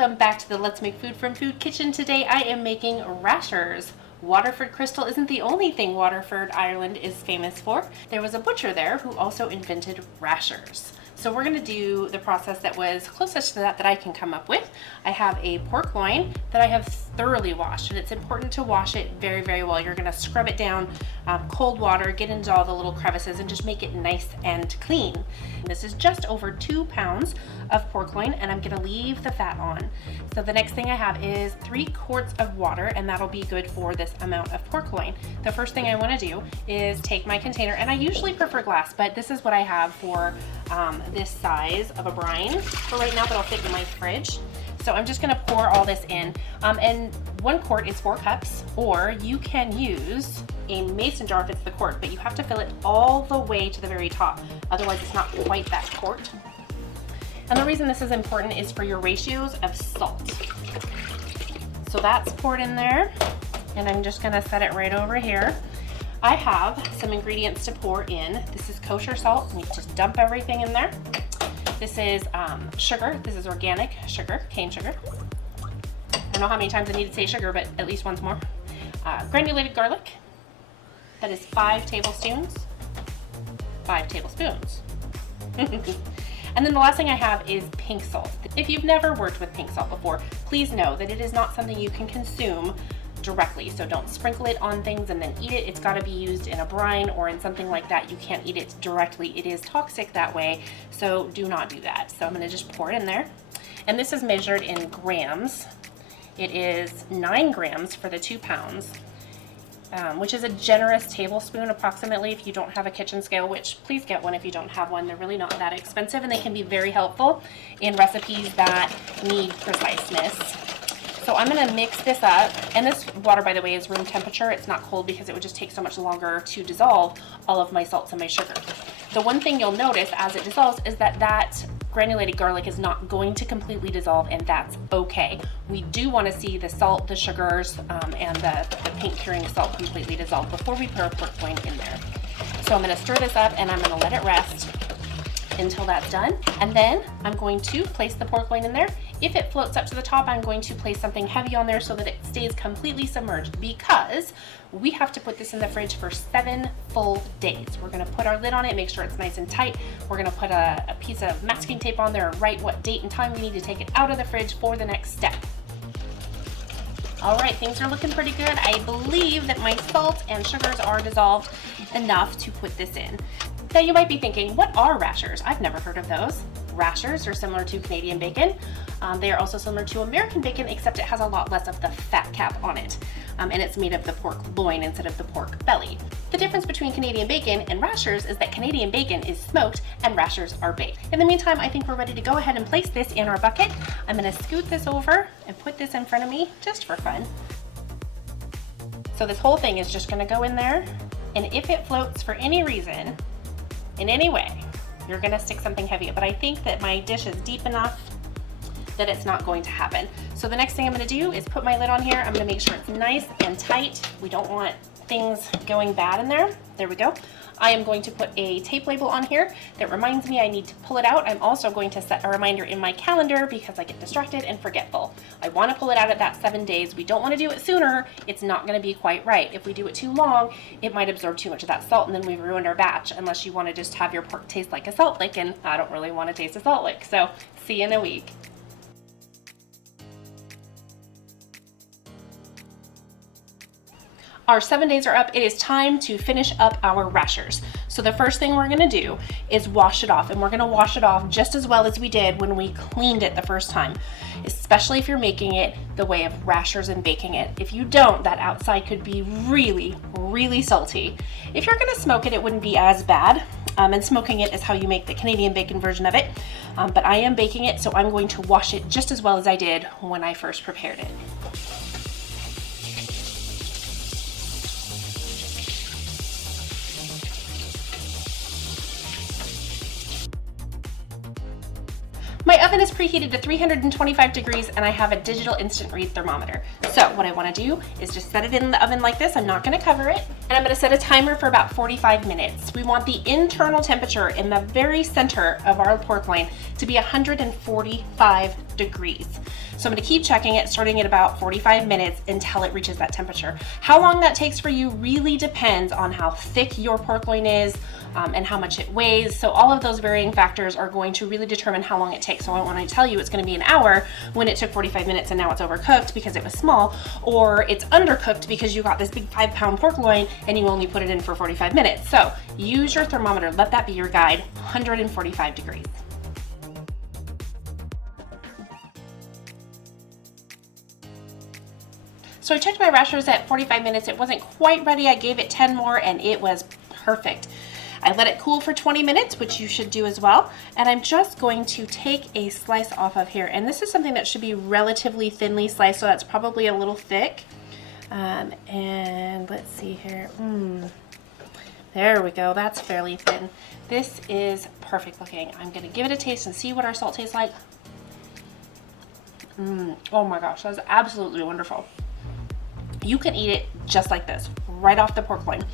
Welcome back to the Let's Make Food from Food kitchen. Today I am making rashers. Waterford crystal isn't the only thing Waterford, Ireland is famous for. There was a butcher there who also invented rashers. So we're going to do the process that was closest to that I can come up with. I have a pork loin that I have thoroughly washed, and it's important to wash it very, very well. You're going to scrub it down, cold water, get into all the little crevices, and just make it nice and clean. This is just over 2 pounds of pork loin, and I'm going to leave the fat on. So the next thing I have is 3 quarts of water, and that'll be good for this amount of pork loin. The first thing I want to do is take my container, and I usually prefer glass, but this is what I have for this size of a brine for right now that'll fit in my fridge. So I'm just going to pour all this in, and 1 quart is 4 cups, or you can use a mason jar if it's the quart, but you have to fill it all the way to the very top, otherwise it's not quite that quart. And the reason this is important is for your ratios of salt. So that's poured in there, and I'm just going to set it right over here. I have some ingredients to pour in. This is kosher salt, and you just dump everything in there. This is sugar. This is organic sugar, cane sugar. I don't know how many times I need to say sugar, but at least once more. Granulated garlic. That is 5 tablespoons. 5 tablespoons. And then the last thing I have is pink salt. If you've never worked with pink salt before, please know that it is not something you can consume directly. So don't sprinkle it on things and then eat it. It's got to be used in a brine or in something like that. You can't eat it directly. It is toxic that way, so do not do that. So I'm going to just pour it in there. And this is measured in grams. It is 9 grams for the 2 pounds, which is a generous tablespoon approximately if you don't have a kitchen scale, which please get one if you don't have one. They're really not that expensive, and they can be very helpful in recipes that need preciseness. So I'm going to mix this up, and this water, by the way, is room temperature. It's not cold because it would just take so much longer to dissolve all of my salts and my sugar. The one thing you'll notice as it dissolves is that that granulated garlic is not going to completely dissolve, and that's okay. We do want to see the salt, the sugars, and the pink curing salt completely dissolve before we put our pork loin in there. So I'm going to stir this up, and I'm going to let it rest until that's done, and then I'm going to place the pork loin in there. If it floats up to the top, I'm going to place something heavy on there so that it stays completely submerged, because we have to put this in the fridge for 7 full days. We're going to put our lid on it, make sure it's nice and tight. We're going to put a piece of masking tape on there and write what date and time we need to take it out of the fridge for the next step. All right, things are looking pretty good. I believe that my salt and sugars are dissolved enough to put this in. Now you might be thinking, what are rashers? I've never heard of those. Rashers are similar to Canadian bacon. They are also similar to American bacon, except it has a lot less of the fat cap on it. And it's made of the pork loin instead of the pork belly. The difference between Canadian bacon and rashers is that Canadian bacon is smoked and rashers are baked. In the meantime, I think we're ready to go ahead and place this in our bucket. I'm going to scoot this over and put this in front of me just for fun. So this whole thing is just going to go in there, and if it floats for any reason, in any way, you're going to stick something heavy. But I think that my dish is deep enough that it's not going to happen. So the next thing I'm going to do is put my lid on here. I'm going to make sure it's nice and tight. We don't want things going bad in there. There we go. I am going to put a tape label on here that reminds me I need to pull it out. I'm also going to set a reminder in my calendar because I get distracted and forgetful. I want to pull it out at that 7 days. We don't want to do it sooner. It's not going to be quite right. If we do it too long, it might absorb too much of that salt, and then we've ruined our batch, unless you want to just have your pork taste like a salt lick, and I don't really want to taste a salt lick. So see you in a week. Our 7 days are up. It is time to finish up our rashers. So the first thing we're going to do is wash it off, and we're going to wash it off just as well as we did when we cleaned it the first time, especially if you're making it the way of rashers and baking it. If you don't, that outside could be really, really salty. If you're going to smoke it, it wouldn't be as bad, and smoking it is how you make the Canadian bacon version of it, but I am baking it, so I'm going to wash it just as well as I did when I first prepared it. My oven is preheated to 325 degrees, and I have a digital instant read thermometer. So what I want to do is just set it in the oven like this. I'm not going to cover it, and I'm going to set a timer for about 45 minutes. We want the internal temperature in the very center of our pork loin to be 145 degrees. So I'm going to keep checking it, starting at about 45 minutes until it reaches that temperature. How long that takes for you really depends on how thick your pork loin is and how much it weighs. So all of those varying factors are going to really determine how long it takes. So when I tell you it's going to be an hour when it took 45 minutes and now it's overcooked because it was small, or it's undercooked because you got this big 5-pound pork loin and you only put it in for 45 minutes. So use your thermometer, let that be your guide, 145 degrees. So I checked my rashers at 45 minutes. It wasn't quite ready. I gave it 10 more and it was perfect. I let it cool for 20 minutes, which you should do as well. And I'm just going to take a slice off of here. And this is something that should be relatively thinly sliced, so that's probably a little thick. And let's see here. There we go. That's fairly thin. This is perfect looking. I'm going to give it a taste and see what our salt tastes like. Oh my gosh, that's absolutely wonderful. You can eat it just like this, right off the pork loin.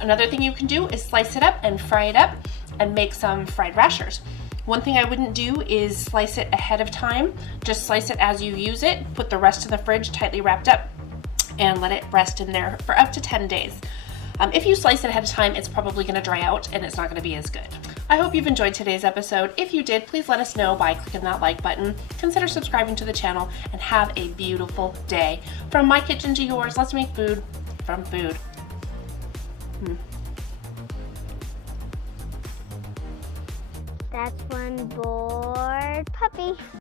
Another thing you can do is slice it up and fry it up and make some fried rashers. One thing I wouldn't do is slice it ahead of time. Just slice it as you use it, put the rest in the fridge tightly wrapped up, and let it rest in there for up to 10 days. If you slice it ahead of time, it's probably going to dry out and it's not going to be as good. I hope you've enjoyed today's episode. If you did, please let us know by clicking that like button. Consider subscribing to the channel and have a beautiful day. From my kitchen to yours, let's make food from food. That's one bored puppy.